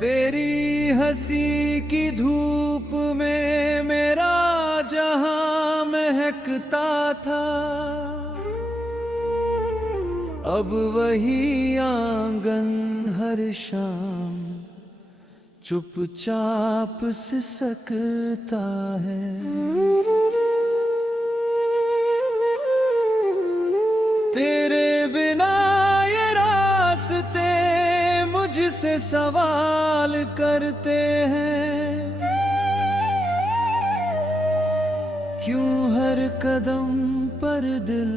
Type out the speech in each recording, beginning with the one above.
तेरी हंसी की धूप में मेरा जहां महकता था, अब वही आंगन हर शाम चुपचाप सिसकता है। तेरे बिना ये रास्ते मुझसे सवाल करते हैं, क्यों हर कदम पर दिल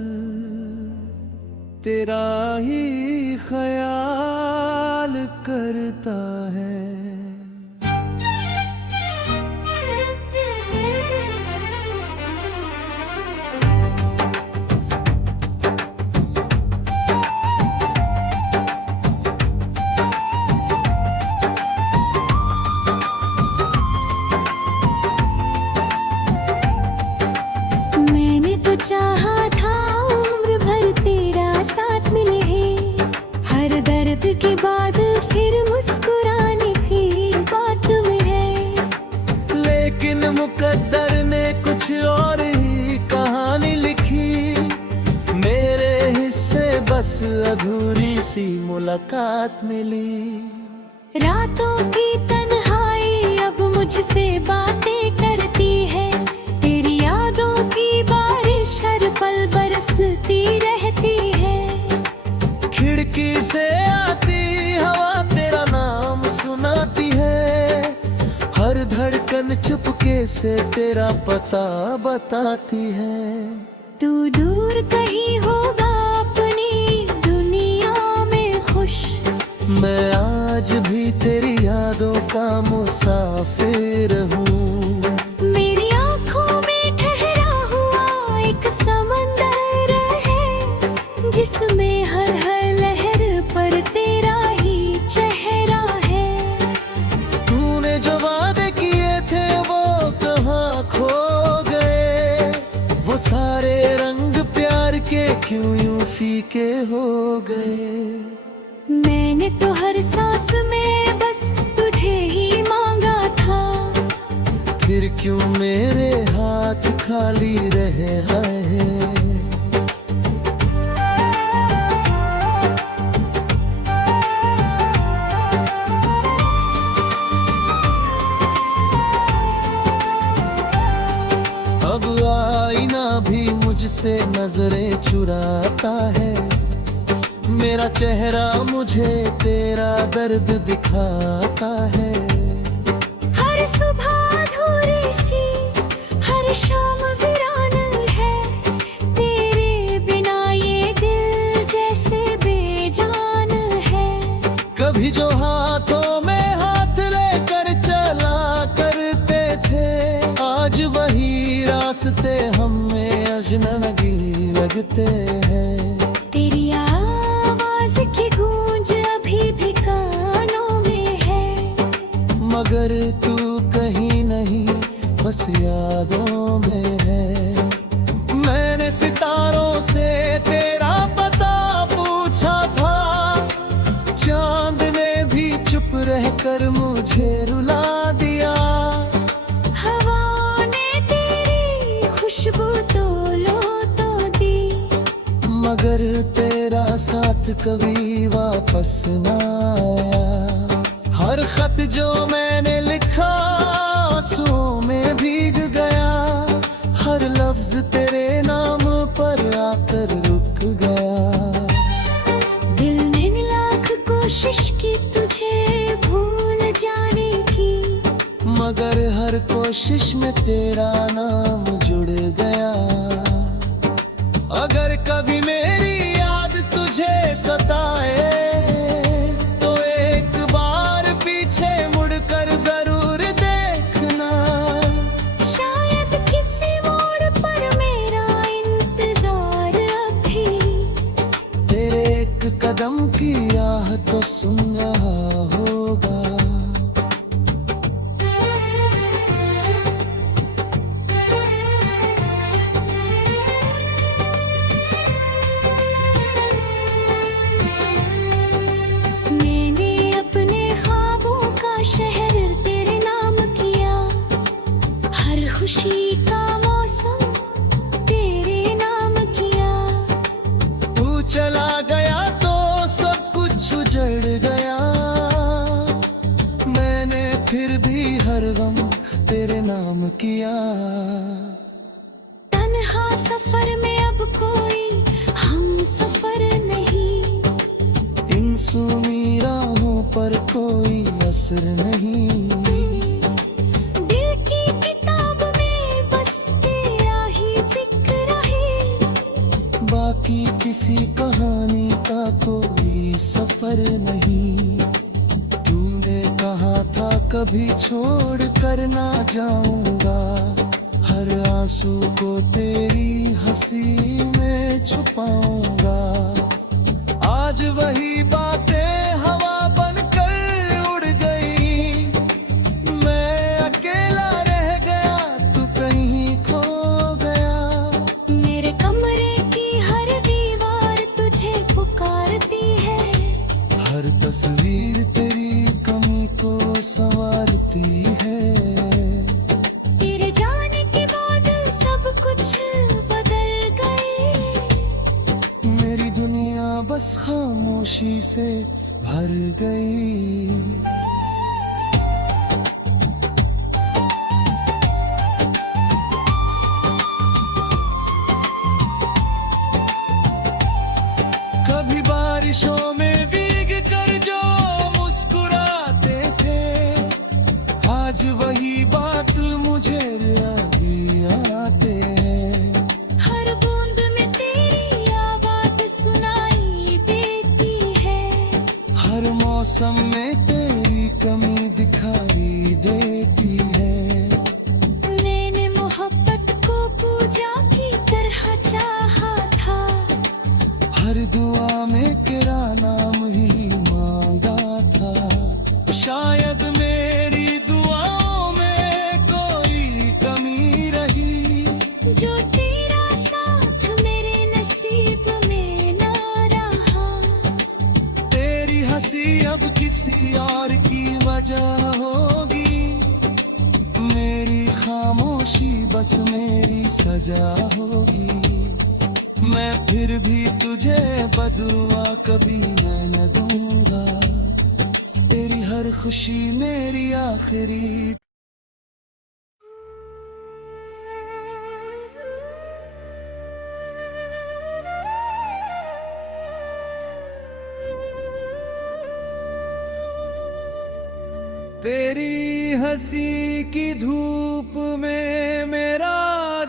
तेरा ही ख्याल करता है। चाहा था उम्र भर तेरा साथ मिले, हर दर्द के बाद फिर मुस्कुराने की बात में है। लेकिन मुकद्दर ने कुछ और ही कहानी लिखी, मेरे हिस्से बस अधूरी सी मुलाकात मिली। रातों की तन्हाई अब मुझसे बातें करती है, तेरी यादों की हर पल बरसती रहती है। खिड़की से आती हवा तेरा नाम सुनाती है, हर धड़कन चुपके से तेरा पता बताती है। तू दूर कहीं होगा अपनी दुनिया में खुश, मैं आज भी तेरी यादों का मुसाफिर हूँ। जिसमें हर हर लहर पर तेरा ही चेहरा है। तूने जो वादे किए थे वो कहाँ खो गए, वो सारे रंग प्यार के क्यों यूं फीके हो गए। मैंने तो हर सांस में बस तुझे ही मांगा था, फिर क्यों मेरे हाथ खाली रहे हैं। अब आईना भी मुझसे नजरें चुराता है, मेरा चेहरा मुझे तेरा दर्द दिखाता है। हर सुबह अधूरी सी, हर शाम वीरान है, तेरे बिना ये दिल जैसे बेजान है। कभी जो हाथों में हाथ लेकर चला करते थे, आज वही रास्ते हमें अजनबी लगते हैं। तेरी आवाज की गूंज अभी भी कानों में है, मगर तू कहीं नहीं बस यादों में है। मैंने सितारों से तेरा पता पूछा था, चांद ने भी चुप रहकर मुझे रुला दिया। खुशबू तो लो तो दी, मगर तेरा साथ कभी वापस ना आया। हर खत जो मैंने लिखा आंसुओं में भीग गया, हर लफ्ज तेरे नाम पर आकर रुक गया। दिल ने लाख कोशिश की तुझे भूल जाने की, मगर हर कोशिश में तेरा नाम जुड़ गया। अगर कभी मेरी याद तुझे सताए, तो एक बार पीछे मुड़कर जरूर देखना। शायद किसी मोड़ पर मेरा इंतजार अभी, तेरे एक कदम की आह तो सुन रहा होगा। हर गम तेरे नाम किया। तन्हा सफर में अब कोई हम सफर नहीं, इन सूनी राहों पर कोई असर नहीं। दिल की किताब में बस तेरा ही जिक्र है, बाकी किसी कहानी का कोई सफर नहीं। तूने कहा था कभी छोड़ कर ना जाऊंगा, हर आंसू को तेरी हंसी में छुपाऊंगा। आज वही बातें हवा बनकर उड़ गई, मैं अकेला रह गया, तू कहीं खो गया। मेरे कमरे की हर दीवार तुझे पुकारती है, हर तस्वीर तेरी कमी को संवारती है। तेरे जाने के बाद सब कुछ बदल गए, मेरी दुनिया बस खामोशी से भर गई। कभी बारिशों में भीग कर जो मुस्कुराते थे, आज वही बात मुझे आगे आते हैं। हर बूंद में तेरी आवाज सुनाई देती है, हर मौसम में तेरी कमी दिखाई देती है। मैंने मोहब्बत को पूजा की तरह चाहा था, हर दुआ में तेरा नाम ही मांगा था। शायद मेरी दुआओं में कोई कमी रही, जो तेरा साथ मेरे नसीब में ना रहा। तेरी हंसी अब किसी और की वजह होगी, मेरी खामोशी बस मेरी सजा होगी। मैं फिर भी तुझे बदुआ कभी मैं न दूंगा, तेरी हर खुशी मेरी आखिरी। तेरी हंसी की धूप में मेरा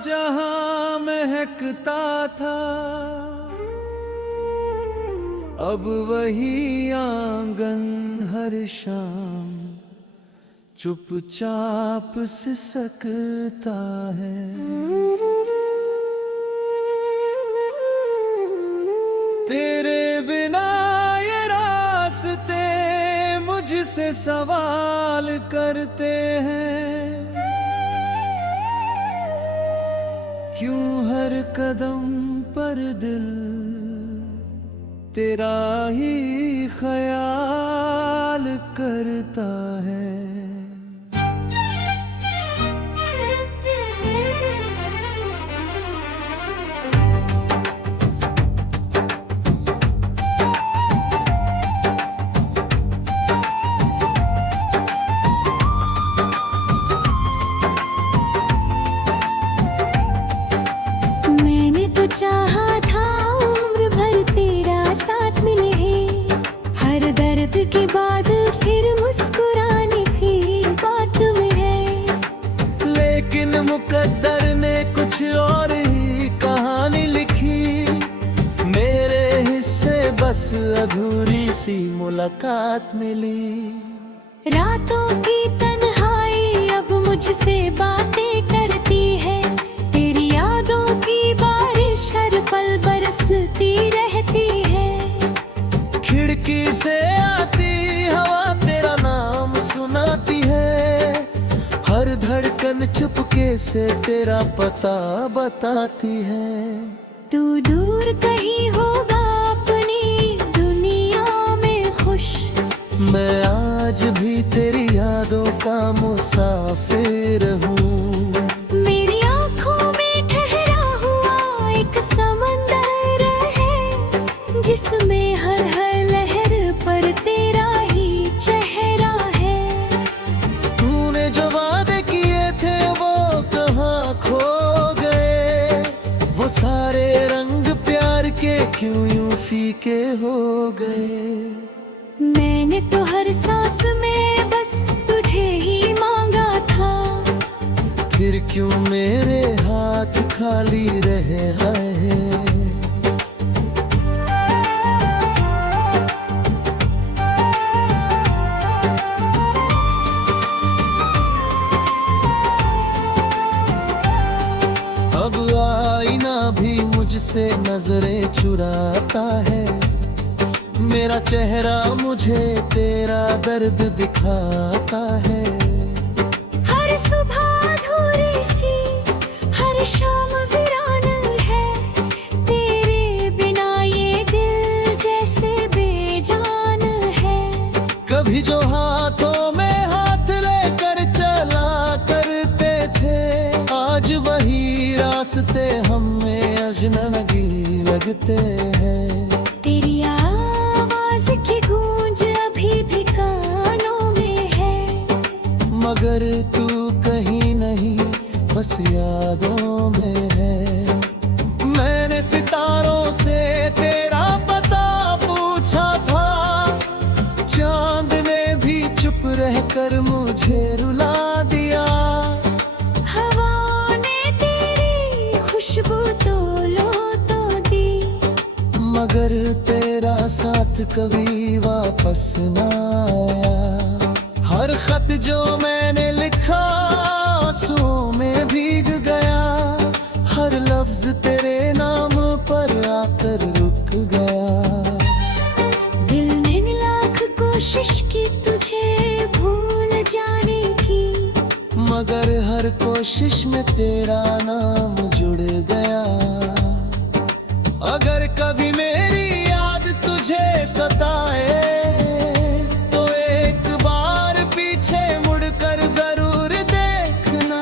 जहां महकता था, अब वही आंगन हर शाम चुपचाप सिसकता है। तेरे बिना ये रास्ते मुझसे सवाल करते हैं, क्यों हर कदम पर दिल तेरा ही ख्याल करता है। मैंने तो चाहा था उम्र भर तेरा साथ मिले, हर दर्द के बाद फिर मुस्कुराने की बात में है। लेकिन मुकद्दर ने कुछ और ही कहानी लिखी, मेरे हिस्से बस अधूरी सी मुलाकात मिली। रातों की तन्हाई अब मुझसे बातें करती है, तेरी यादों की बारिश हर पल बरसती रहती है। खिड़की से आती हवा तेरा नाम सुनाती है, हर धड़कन चुपके से तेरा पता बताती है। तू दूर कहीं होगा अपनी दुनिया में खुश, मैं आज भी तेरी यादों का मुसाफिर हूँ। मेरी आँखों में ठहरा हुआ एक समंदर है, जिसमें हर हर लहर पर तेरा ही चेहरा है। तूने जो क्यों यूं फीके हो गए। मैंने तो हर सांस में बस तुझे ही मांगा था, फिर क्यों मेरे हाथ खाली रहे हैं। अब आईना भी मुझसे नजरें चुराता है, मेरा चेहरा मुझे तेरा दर्द दिखाता है। हर सुबह अधूरी सी, हर शाम वीरान है, तेरे बिना ये दिल जैसे बेजान है। कभी जो हाथों में हाथ लेकर चला करते थे, आज वही रास्ते हमें अजनबी लगते हैं। तेरी आवाज की गूंज अभी भी कानों में है, मगर तू कहीं नहीं बस यादों में है। मैंने सितारों से तेरा पता पूछा था, चांद ने भी चुप रहकर मुझे रुला दिया। हवाओं ने तेरी खुशबू तो लो तो दी, मगर तेरा साथ कभी वापस न आया। हर खत जो मैंने लिखा आंसुओं में भीग गया, हर लफ्ज तेरे नाम पर आकर रुक गया। दिल ने लाख कोशिश की तुझे भूल जाने की, मगर हर कोशिश में तेरा नाम जुड़ गया। अगर कभी मेरी याद तुझे सताए, तो एक बार पीछे मुड़कर जरूर देखना।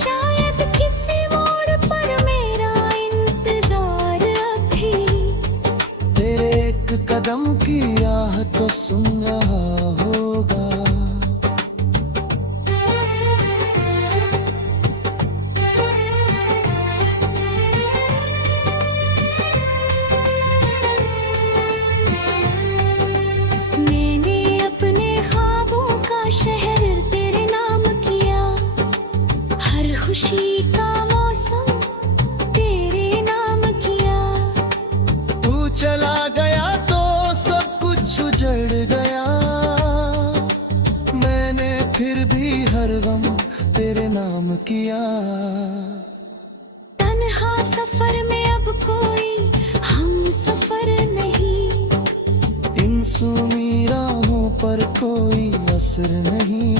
शायद किसी मोड़ पर मेरा इंतजार अभी, तेरे एक कदम की आह तो सुन रहा होगा। मैंने अपने ख्वाबों का शहर तेरे नाम किया, हर खुशी का मौसम तेरे नाम किया। तू चला गया तो सब कुछ उजड़ गया, मैंने फिर भी हर गम तेरे नाम किया। तन्हा सफर में अब कोई हम सफर नहीं, इन सूनी राहों पर कोई असर नहीं।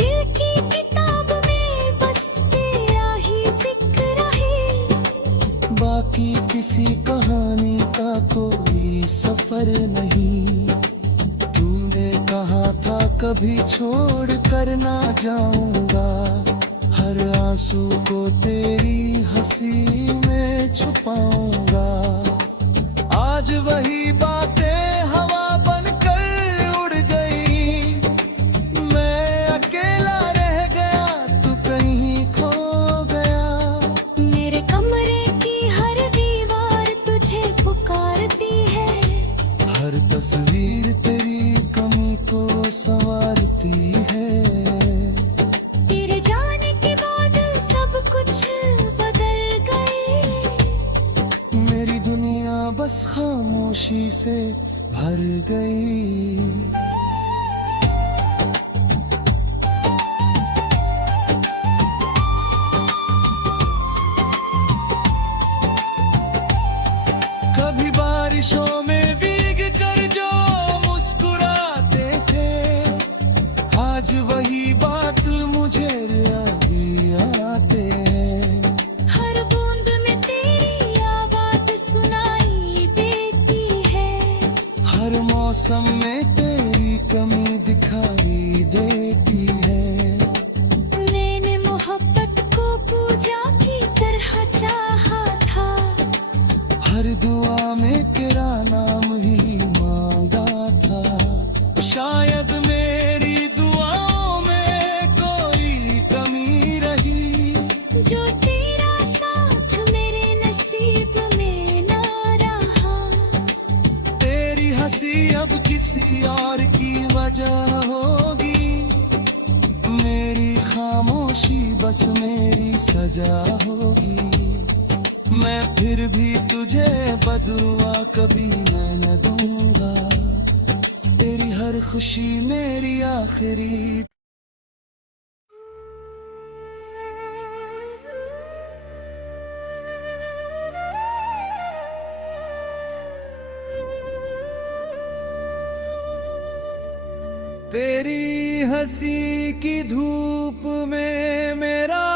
दिल की किताब में बस तेरा ही जिक्र है, बाकी किसी कहानी का कोई सफर नहीं। तूने कहा था कभी छोड़ कर ना जाऊंगा, हर आंसू को तेरी हंसी में छुपाऊंगा। आज वही बातें हवा बनकर उड़ गई, मैं अकेला रह गया तू कहीं खो गया। मेरे कमरे की हर दीवार तुझे पुकारती है, हर तस्वीर तेरी कमी को संवारती है। तेरे जाने के बाद सब कुछ बदल गए, मेरी दुनिया बस खामोशी से भर गई। कभी बारिशों में भीग कर जो मुस्कुराते थे, आज वही बात मुझे याद आते हैं। हर बूंद में तेरी आवाज सुनाई देती है, हर मौसम में तेरी कमी दिखाई देती है। मैंने मोहब्बत को पूजा की तरह चाहा था, हर दुआ में तेरा नाम ही मांगा था। शायद मेरी दुआओं में कोई कमी रही, जो तेरा साथ मेरे नसीब बस मेरी सजा होगी। मैं फिर भी तुझे बदुआ कभी मैं न दूंगा, तेरी हर खुशी मेरी आखिरी। तेरी हंसी की धूप में मेरा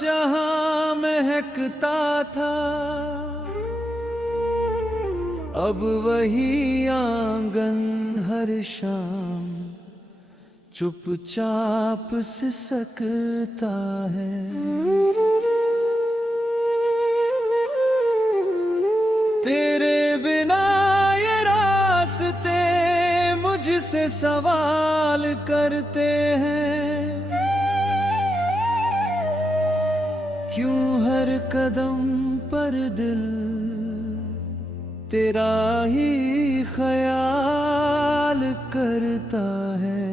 जहां महकता था, अब वही आंगन हर शाम चुपचाप सिसकता है। तेरे बिना ये रास्ते मुझसे सवाल करते हैं, क्यों हर कदम पर दिल तेरा ही ख्याल करता है।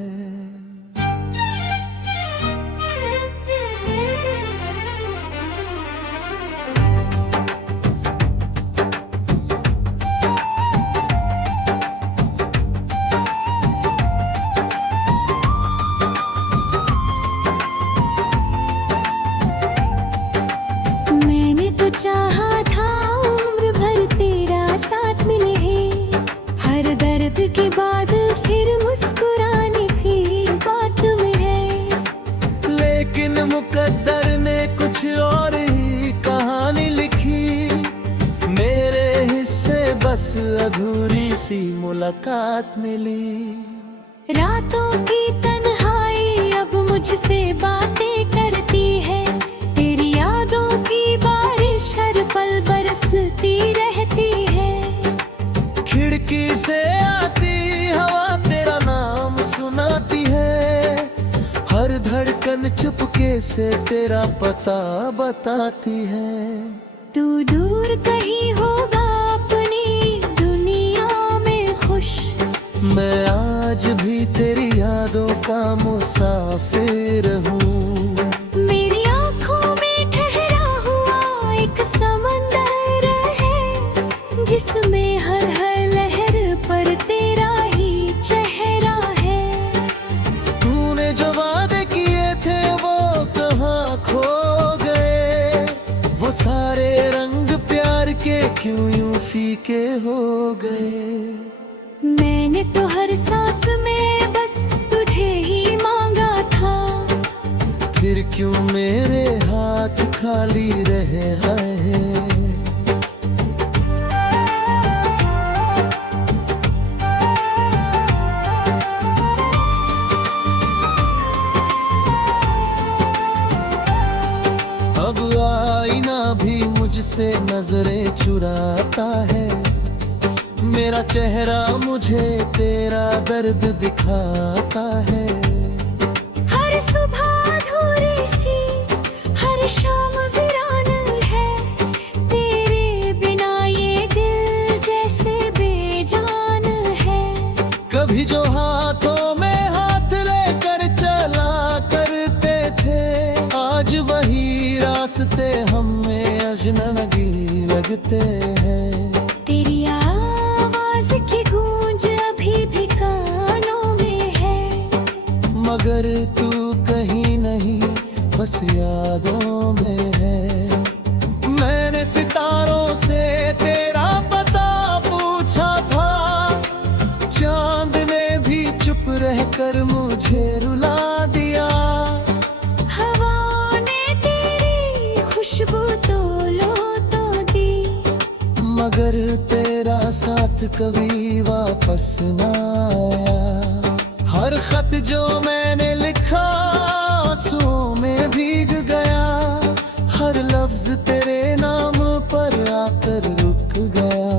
मैंने तो चाहा था उम्र भर तेरा साथ मिले, हर दर्द के बाद फिर मुस्कुराने की बात में है। लेकिन मुकद्दर ने कुछ और ही कहानी लिखी, मेरे हिस्से बस अधूरी सी मुलाकात मिली। रातों की तन्हाई अब मुझसे बातें करती है, तेरी यादों की बारिश हर पल बरसती रहती है। खिड़की से आती हवा तेरा नाम सुनाती है, हर धड़कन चुपके से तेरा पता बताती है। तू दूर कहीं होगा अपनी दुनिया में खुश, मैं आज भी तेरी यादों का मुसाफिर हूँ। मेरी आँखों में ठहरा हुआ एक समंदर है, जिसमें हर हर लहर पर तेरा ही चेहरा है। तूने जो वादे किए थे वो कहाँ खो गए, वो सारे रंग प्यार के क्यों यूं फीके हो गए। मैंने तो हर सांस में बस तुझे ही मांगा था, फिर क्यों मेरे हाथ खाली रहे हैं। अब आईना भी मुझसे नजरें चुराता है, मेरा चेहरा मुझे तेरा दर्द दिखाता है। हर सुबह अधूरी सी हर शाम वीरान है, तेरे बिना ये दिल जैसे बेजान है। कभी जो हाथों में हाथ लेकर चला करते थे, आज वही रास्ते हमें अजनबी लगते हैं। तेरी आवाज की गूंज अभी भी कानों में है, मगर तू कहीं नहीं बस यादों में है। मैंने सितारों से तेरा पता पूछा था, चांद ने भी चुप रहकर मुझे रुला दिया। हवा ने तेरी खुशबू तो लो तो दी, मगर तेरा साथ कभी वापस ना आया। हर खत जो मैंने लिखा आंसुओं में भीग गया, हर लफ्ज तेरे नाम पर आकर रुक गया।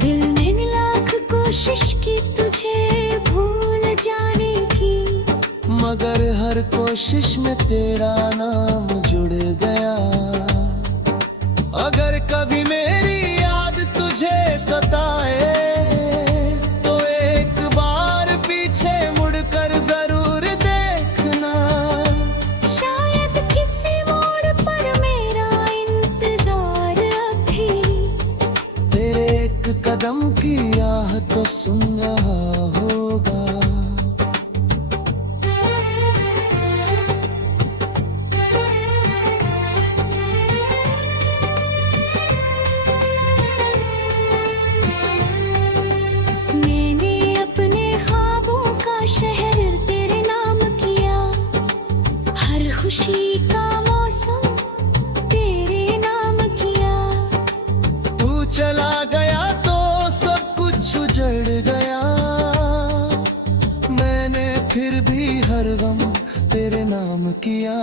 दिल ने लाख कोशिश की तुझे भूल जाने की, मगर हर कोशिश में तेरा नाम जुड़ गया। अगर कभी मेरी याद तुझे सताए, तो एक बार पीछे मुड़कर जरूर देखना। शायद हर गम तेरे नाम किया।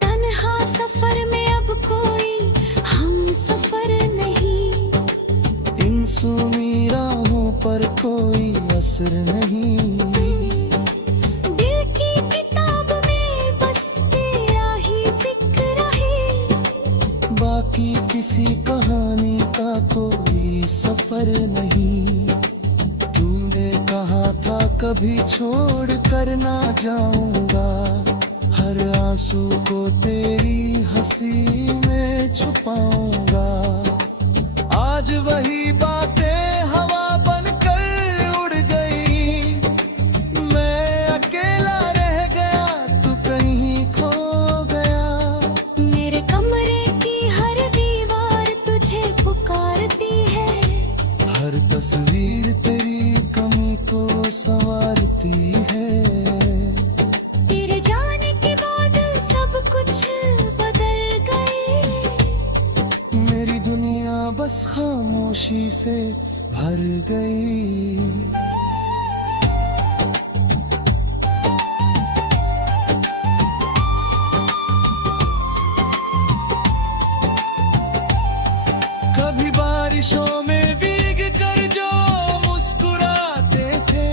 तन्हा सफर में अब कोई हम सफर नहीं, इन सूनी राहों पर कोई असर नहीं। दिल की किताब में बस तेरा ही जिक्र है, बाकी किसी कहानी का कोई सफर नहीं। तूने कहा था कभी छोड़ कर ना जाऊंगा, हर आंसू को तेरी हंसी में छुपाऊंगा। आज वही बातें हवा बनकर उड़ गई, मैं अकेला रह गया, तू कहीं खो गया। मेरे कमरे की हर दीवार तुझे पुकारती है, हर तस्वीर तेरी कमी को संवारती है। तेरे जाने के बाद सब कुछ बदल गए, मेरी दुनिया बस खामोशी से भर गई। कभी बारिशों में भीग कर जो मुस्कुराते थे,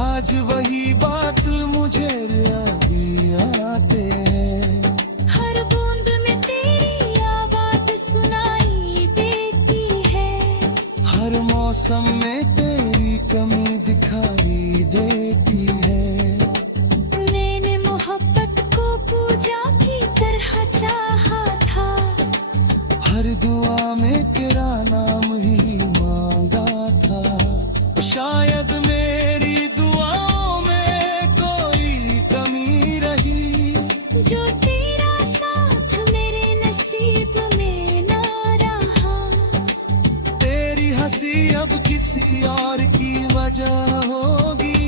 आज वही बात मुझे याद आते हैं। हर बूंद में तेरी आवाज सुनाई देती है, हर मौसम में तेरी कमी दिखाई देती है। मैंने मोहब्बत को पूजा की तरह चाहा था, हर दुआ में तेरा नाम ही मांगा था। शायद मेरी दुआओं में कोई कमी रही, जो तेरा साथ मेरे नसीब में ना रहा। तेरी हंसी अब किसी और की वजह होगी,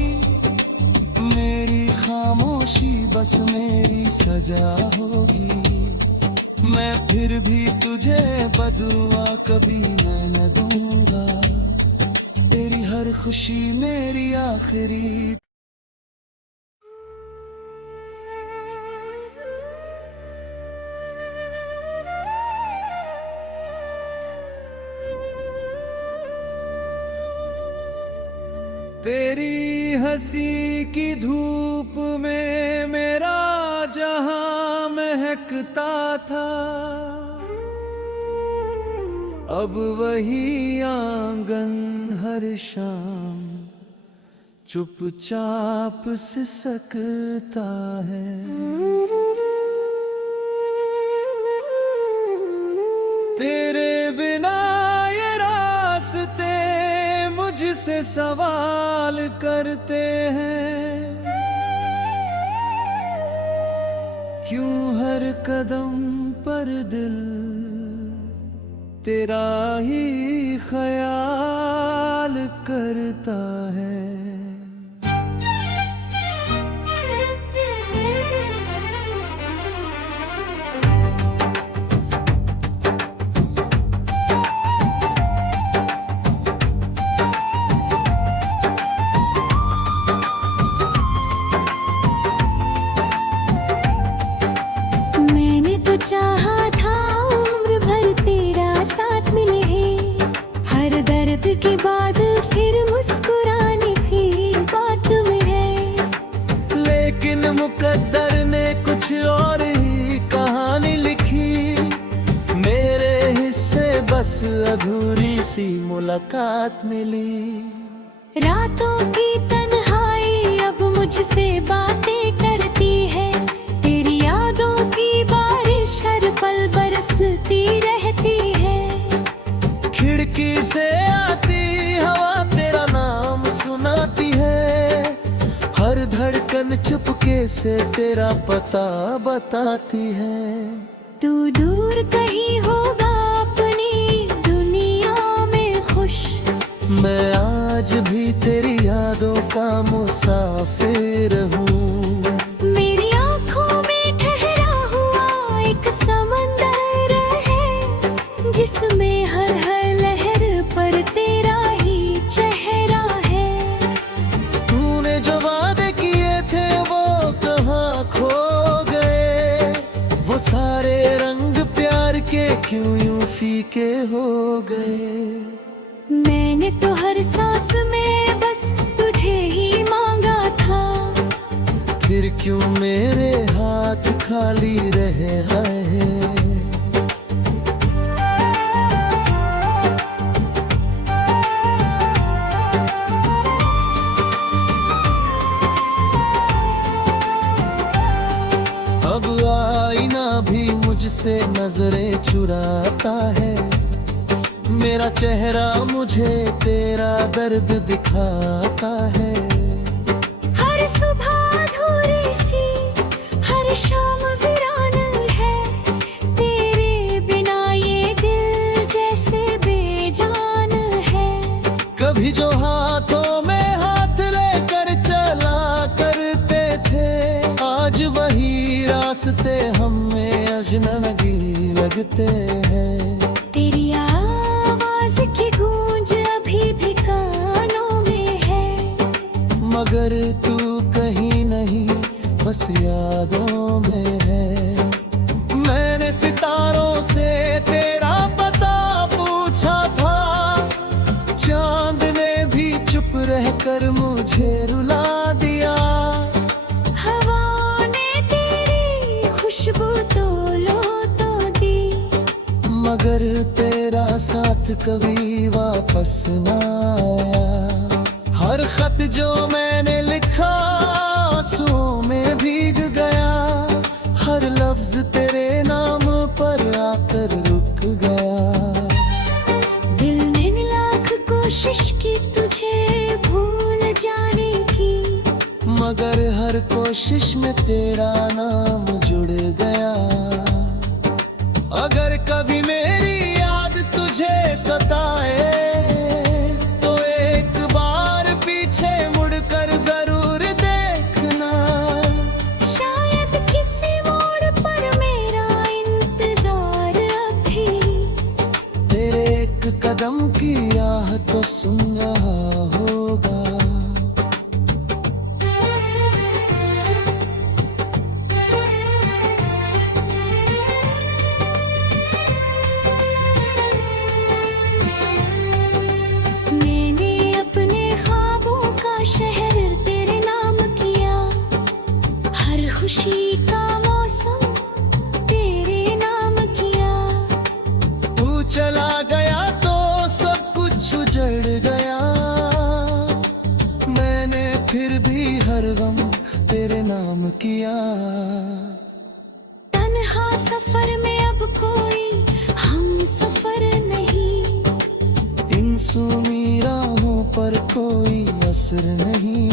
मेरी खामोशी बस मेरी सजा होगी। मैं फिर भी तुझे बदुआ कभी मैं न दूंगा, तेरी हर खुशी मेरी आखिरी। तेरी हंसी की धूप में मेरा जहां महकता था, अब वही आंगन हर शाम चुपचाप सिसकता है। तेरे बिना ये रास्ते मुझसे सवाल करते हैं, क्यों हर कदम पर दिल तेरा ही ख्याल करता है। मैंने तो चाहा था उम्र भर तेरा साथ मिले, हर दर्द के बाद फिर मुस्कुराने की बात में है। लेकिन मुकद्दर ने कुछ और ही कहानी लिखी, मेरे हिस्से बस अधूरी सी मुलाकात मिली। रातों की तन्हाई अब मुझसे बातें करती है, तेरी यादों की बारिश हर पल बरसती रहती है। खिड़की से आती हवा तेरा नाम सुनाती है, हर धड़कन चुपके से तेरा पता बताती है। तू दूर कहीं होगा अपनी दुनिया में खुश, मैं आज भी तेरी यादों का मुसाफिर हूँ। मेरी आँखों में ठहरा हुआ एक समंदर है, जिसमें हर हर लहर पर तेरा ही चेहरा है। तूने जो क्यों यूं फीके हो गए। मैंने तो हर सांस में बस तुझे ही मांगा था, फिर क्यों मेरे हाथ खाली रह गए। अब आईना भी मुझसे नजरें चुराता है, मेरा चेहरा मुझे तेरा दर्द दिखाता है। हर सुबह अधूरी सी, हर शाम वीरान है, तेरे बिना ये दिल जैसे बेजान है। कभी जो हाथों में हाथ लेकर चला करते थे, आज वही रास्ते हमें अजनबी लगते हैं। तेरी आवाज की गूंज अभी भी कानों में है, मगर तू कहीं नहीं बस यादों में है। मैंने सितारों से तेरा पता पूछा था, चांद ने भी चुप रहकर मुझे रुला दिया। हवा ने तेरी खुशबू तो लो तो दी, मगर तेरा साथ कभी वापस न आया। हर खत जो मैंने लिखा आंसुओं में भीग गया, हर लफ्ज तेरे नाम पर आकर रुक गया। दिल ने लाख कोशिश की तुझे भूल जाने की, मगर हर कोशिश में तेरा नाम जुड़ गया। अगर कभी मेरी याद तुझे सताए, तो एक बार पीछे मुड़कर जरूर देखना। शायद किसी मोड़ पर मेरा इंतजार अभी, तेरे एक कदम की आह तो सुन रहा होगा। मैंने अपने ख्वाबों का शहर तेरे नाम किया, हर खुशी का मौसम तेरे नाम किया। तू चला गया तो सब कुछ उजड़ गया, मैंने फिर भी हर गम तेरे नाम किया। तन्हा सफर में अब कोई हम सफर नहीं, इन सूनी राहों पर कोई असर नहीं।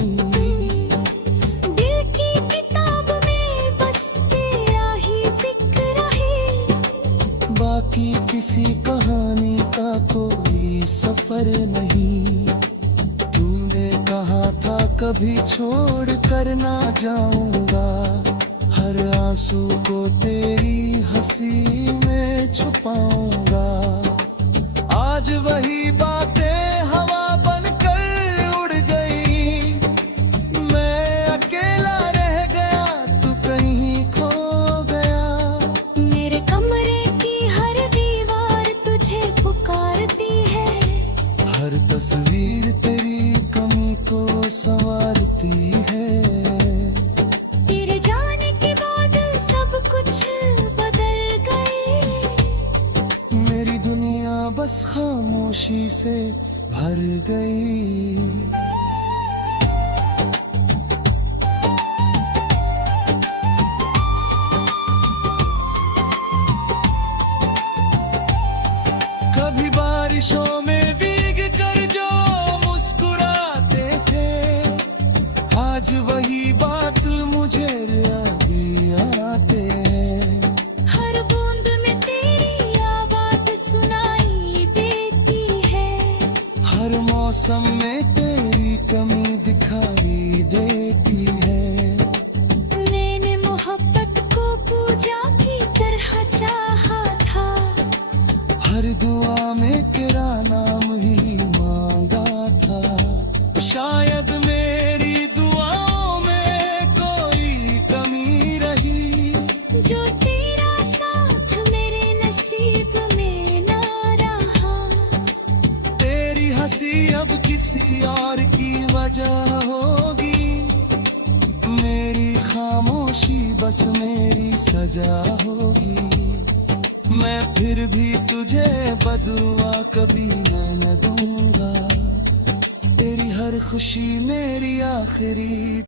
दिल की किताब में बस तेरा ही जिक्र है, बाकी किसी कहानी का कोई सफर नहीं। तूने कहा था कभी छोड़ कर ना जाऊंगा, हर आंसू को तेरी हंसी में छुपाऊंगा। आज वही बातें हवा बनकर उड़ गई, मैं अकेला रह गया, तू कहीं खो गया। मेरे कमरे की हर दीवार तुझे पुकारती है, हर तस्वीर तेरी कमी को संवारती है। तेरे जाने के बाद सब कुछ बदल गए, मेरी दुनिया बस खामोशी से भर गई। कभी बारिशों में भीग कर जो मुस्कुराते थे, आज वही बात मुझे याद आते हैं। हर बूंद में तेरी आवाज सुनाई देती है, हर मौसम में तेरी कमी दिखाई देती है। मैंने मोहब्बत को पूजा की तरह चाहा था, हर दुआ में तेरा नाम ही मांगा था। शायद मेरी दुआओं में कोई कमी रही, जो तेरा साथ मेरे नसीब बस मेरी सजा होगी। मैं फिर भी तुझे बदुआ कभी मैं न दूंगा, तेरी हर खुशी मेरी आखिरी